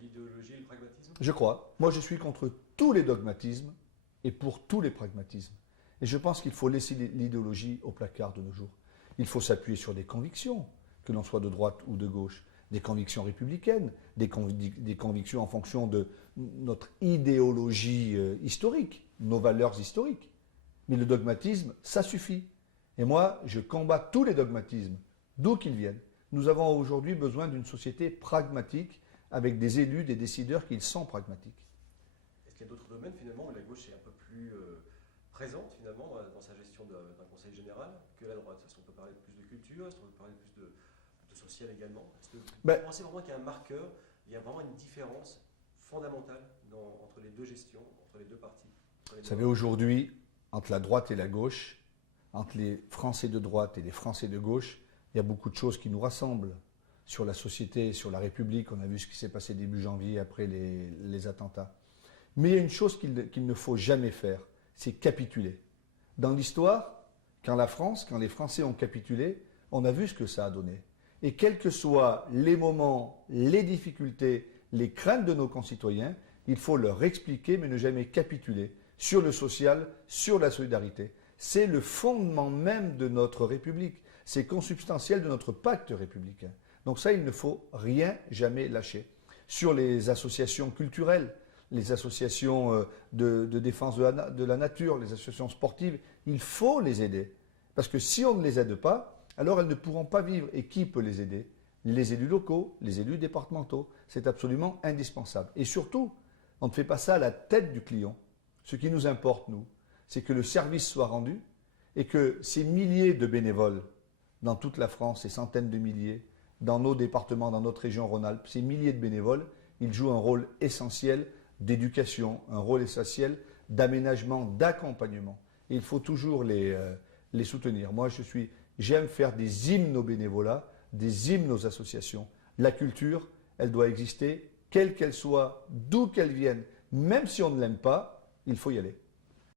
l'idéologie et le pragmatisme? Je crois. Moi, je suis contre tous les dogmatismes et pour tous les pragmatismes. Et je pense qu'il faut laisser l'idéologie au placard de nos jours. Il faut s'appuyer sur des convictions, que l'on soit de droite ou de gauche, des convictions républicaines, des convictions en fonction de notre idéologie historique, nos valeurs historiques. Mais le dogmatisme, ça suffit. Et moi, je combats tous les dogmatismes, d'où qu'ils viennent. Nous avons aujourd'hui besoin d'une société pragmatique, avec des élus, des décideurs qui sont pragmatiques. Est-ce qu'il y a d'autres domaines finalement où la gauche est un peu plus présente finalement dans sa gestion d'un conseil général que la droite? Est-ce qu'on peut parler plus de culture? Est-ce qu'on peut parler plus de social également? Est-ce que vous pensez vraiment qu'il y a un marqueur, il y a vraiment une différence fondamentale entre les deux gestions, entre les deux partis? Vous savez, aujourd'hui, entre la droite et la gauche, entre les Français de droite et les Français de gauche, il y a beaucoup de choses qui nous rassemblent. Sur la société, sur la République, on a vu ce qui s'est passé début janvier après les attentats. Mais il y a une chose qu'il ne faut jamais faire, c'est capituler. Dans l'histoire, quand les Français ont capitulé, on a vu ce que ça a donné. Et quels que soient les moments, les difficultés, les craintes de nos concitoyens, il faut leur expliquer mais ne jamais capituler sur le social, sur la solidarité. C'est le fondement même de notre République. C'est consubstantiel de notre pacte républicain. Donc ça, il ne faut rien, jamais lâcher. Sur les associations culturelles, les associations de défense de la nature, les associations sportives, il faut les aider. Parce que si on ne les aide pas, alors elles ne pourront pas vivre. Et qui peut les aider? Les élus locaux, les élus départementaux. C'est absolument indispensable. Et surtout, on ne fait pas ça à la tête du client. Ce qui nous importe, nous, c'est que le service soit rendu et que ces milliers de bénévoles dans toute la France, ces centaines de milliers, dans nos départements, dans notre région Rhône-Alpes, ces milliers de bénévoles, ils jouent un rôle essentiel d'éducation, un rôle essentiel d'aménagement, d'accompagnement. Et il faut toujours les soutenir. Moi, j'aime faire des hymnes au bénévolat, des hymnes aux associations. La culture, elle doit exister, quelle qu'elle soit, d'où qu'elle vienne. Même si on ne l'aime pas, il faut y aller.